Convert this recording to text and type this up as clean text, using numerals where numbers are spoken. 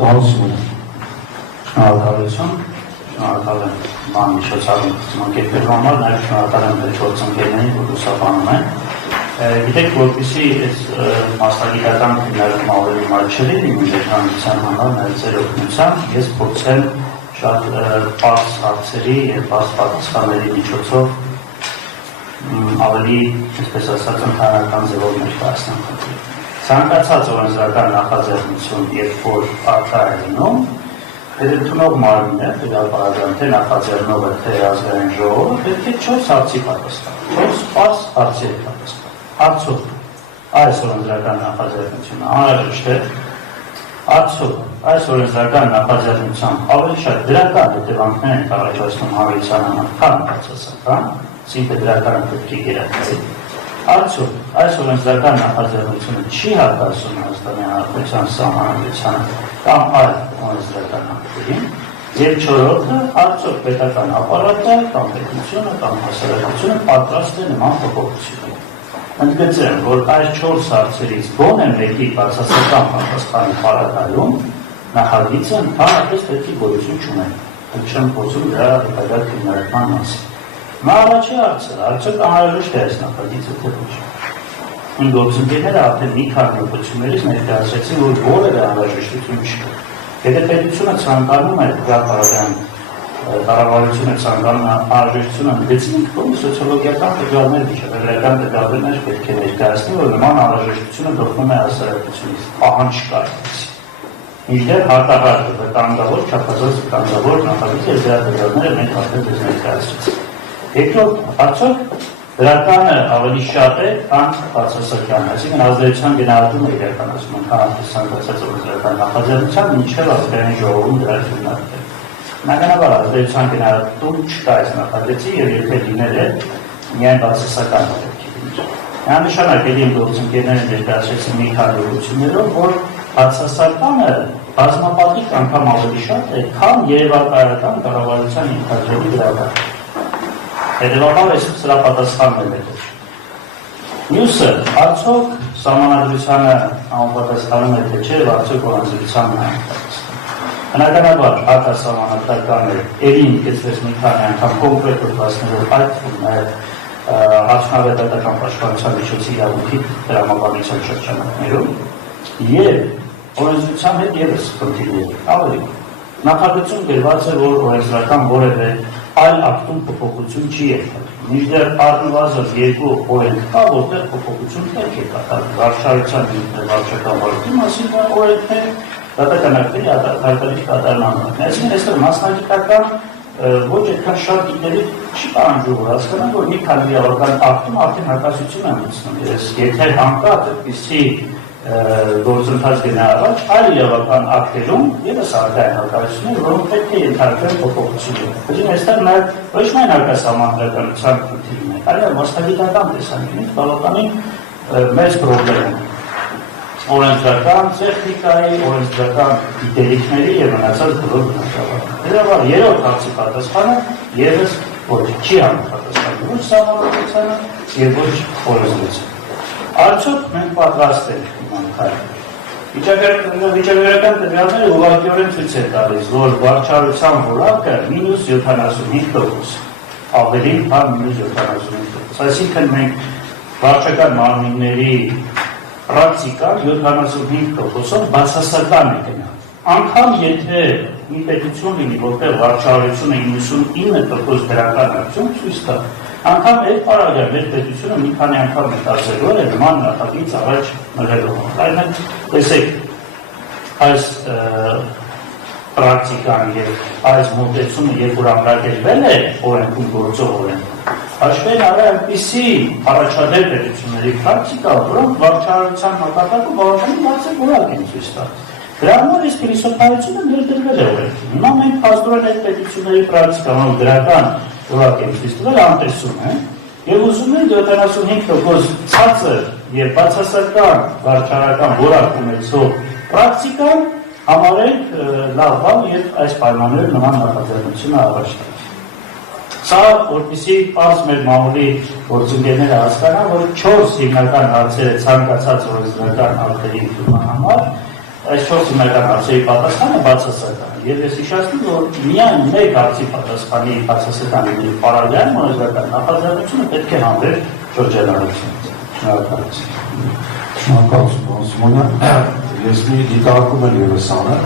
տալսում շնորհակալություն, շնորհակալ եմ բանի շոցարում կազմակերպելու համար, նաև շնորհակալ եմ գործընկերներին, որ ուսապանում են։ Գիտեք, որպեսզի այս մասնագիտական քննարկումը ավելի մատչելի լինի դեպքանության համար, նաև ձեր օգնությամբ, ես փորձեմ շատ պարզ հարցերի և պարզ պատասխանների միջոցով ավելի, այսպես ասած, ընդհանրական ձևով ներկայացնեմ խնդիրը։ Ցանկացած օրենսդրական նախաձեռնություն, երբ որ առկա է լինում, հետևյալ մարմինը, թե նախաձեռնողը, թե ազգային ժողովը, պետք է 4 հարցի պատասխան, 4 պարզ հարցերի պատասխան։ Արդյոք այս օրենսդրական նախաձեռնությունը անհրաժեշտ է, արդյոք այս օրենսդրական նախաձեռնությամբ ավելի շատ դրական հետևանքներ են առաջացնում հանրության համար, քան բացասական, այսինքն դրականը պետք է գերակցի։ Արդյոք այս օրենսդրական նախաձեռնությունը չի հակասում Հայաստանի Հանրապետության սահմանադրությանը կամ այլ օրենսդրական ակտերին, եւ չորրորդը, արդյոք պետական ապարատը կամ պետությունը կամ հասարակությունը պատրաստ է նման փոփոխությունների։ Ընդգծեմ, որ այս 4 հարցերից գոնե մեկի բացասական պատասխանի պարագայում նախագիծը ընդհանրապես պետք է գոյություն չունենա։ Չեմ խոսում դրա հետագա քննարկման մասին։ Նա առաջի հարցը, արդյոք անհրաժեշտ է այս նախագիծը թե ոչ։ Իմ գործընկերները արդեն մի քանի ուղղություններից ներկայացրեցին, որ որևէ անհրաժեշտություն չկա։ Եթե պետությունը ցանկանում է հրապարակային կառավարությունը ցանկանում է անհրաժեշտությունը ընդգծենք, որ սոցիոլոգիական տվյալներ, վիճակագրական տվյալներ պետք է ներկայացնի, որ նման անհրաժեշտությունը գտնվում է հասարակությունից, պահանջ կա այդպիսի։ Մինչդեռ հարտահայտը վտանգավոր, չափազանց վտանգավոր նախագիծ եւ դրա տվյալները մենք արդեն դες ներկայացրեցինք։ Երկրորդ, արդյոք դրականը ավելի շատ է, քան բացասական, այսինքն ազդեցության գնահատումը իրականացում ընդհանրապես ցանկացած օրենսդրական նախաձեռնության մինչև ազգային ժողովում դրա քննարկումը։ Բնականաբար ազդեցության գնահատում չկա այս նախագծի եւ եթե լինել է միայն բացասական հետքի լինի։ Միանշանակ իմ գործընկերները ներկայացրեցին մի քանի ուղղություններով, որ բացասականը բազմապատիկ անգամ ավելի շատ է, քան երևակայական կառավարության ինքնաթիռի դրական։ Հետևաբար այս սրա պատասխանն է։ Մյուսը, արդյոք սահմանադրությանը համապատասխանում է թե չէ, արդյոք օրենսդրությանն է համապատասխանում։ Բնականաբար արտասահմանադրական է, երին կեցվեց մի քանի անգամ կոնկրետ ուրվացներով այդ նաև արդյունավետական պաշտպանության միջոցի իրավունքի տրամաբանության շրջանակներում եւ օրենսդրության հետ ևս խնդիրներ ավելի։ Նախագծում գրված է, որ օրենսդրական որևէ այլ ակտում փոփոխություն չի եղել։ Մինչդեռ առնվազն 2 օրենք կա, որտեղ փոփոխություն պետք է կատարվի։ Վարչարության վարչական վարույթի մասին օրենքներ դատականակների արտարդարի կատարման։ Այսինքն այստեղ մասնագիտական ոչ այդքան շատ գիտելիք չի պահանջում, որ հասկանան, որ մի քանի իրավական ակտում արդեն հակասություն են մտցնում։ Եթե հանկարծ այդպիսի գործընթաց գնա առաջ, այլ իրավական ակտերում ևս առկա են հակասություններ, որոնք պետք է ենթարկվեն փոփոխությունների։ Այսինքն այստեղ նաև ոչ միայն արտասահմանադրականության խնդիրն է, այլ մասնագիտական տեսանկյունից բավականին մեծ պրոբլեմ է։ Օրենսդրական տեխնիկայի, օրենսդրական գիտելիքների եւ մնացած բոլոր բնագավառները։ Հետևաբար երրորդ հարցի պատասխանը ևս ոչ չի համապատասխանում ոչ սահմանադրությանը եւ ոչ օրենսդրությանը։ Արդյոք մենք պատրաստ ենք նման քայլերի։ Վիճակագրական տվյալները ուղղակիորեն ցույց են տալիս, որ վարչարության որակը -75% ավելի, քան -75%։ Այսինքն մենք վարչական մարմինների պրակտիկան 75%-ով բացասական է գնալ։ Անգամ եթե մի պետություն լինի, որտեղ վարչարությունը 99% դրական արդյունք ցույց տա, անգամ այդ պարագայում այդ պետությունը մի քանի անգամ մտածելու է նման նախագիծ առաջ մղելու։ Այդպես տեսեք, այս պրակտիկան եւ այս մոտեցումը երբ որ ամրագրվել է օրենքում գործող օրենքում, հաշվեն առա այնպիսի առաջադեմ պետությունների պրակտիկա, որոնք վարչարության մակարդակում բավականին բարձր որակ են ցույց տալիս։ Դրա համար այս փիլիսոփայությունը ներդրվել է օրենքում։ Հիմա մենք փաստորեն այդ պետությունների պրակտիկան, որոնք դրական որակ են ցույց տվել, անտեսում են եւ ուզում են 75% ցածր եւ բացասական վարչարական որակ ունեցող պրակտիկան համարենք լավ բան եւ այս պայմաններով նման նախաձեռնությունը առաջ տալ։ Սա որպեսզի պարզ մեր մամուլի գործընկերները հասկանան, որ 4 հիմնական հարցերը ցանկացած օրենսդրական ակտերի ընդունման համար այս 4 հիմնական հարցերի պատասխանը բացասական է։ Եվ ես հիշեցնում, որ միայն մեկ հարցի պատասխանի բացասական պարագայում օրենսդրական նախաձեռնությունը պետք է հանվեր շրջանառությունից։ Շնորհակալություն։ Շնորհակալություն, Սիմոնյան։ Ես մի դիտարկում եմ ևս անը,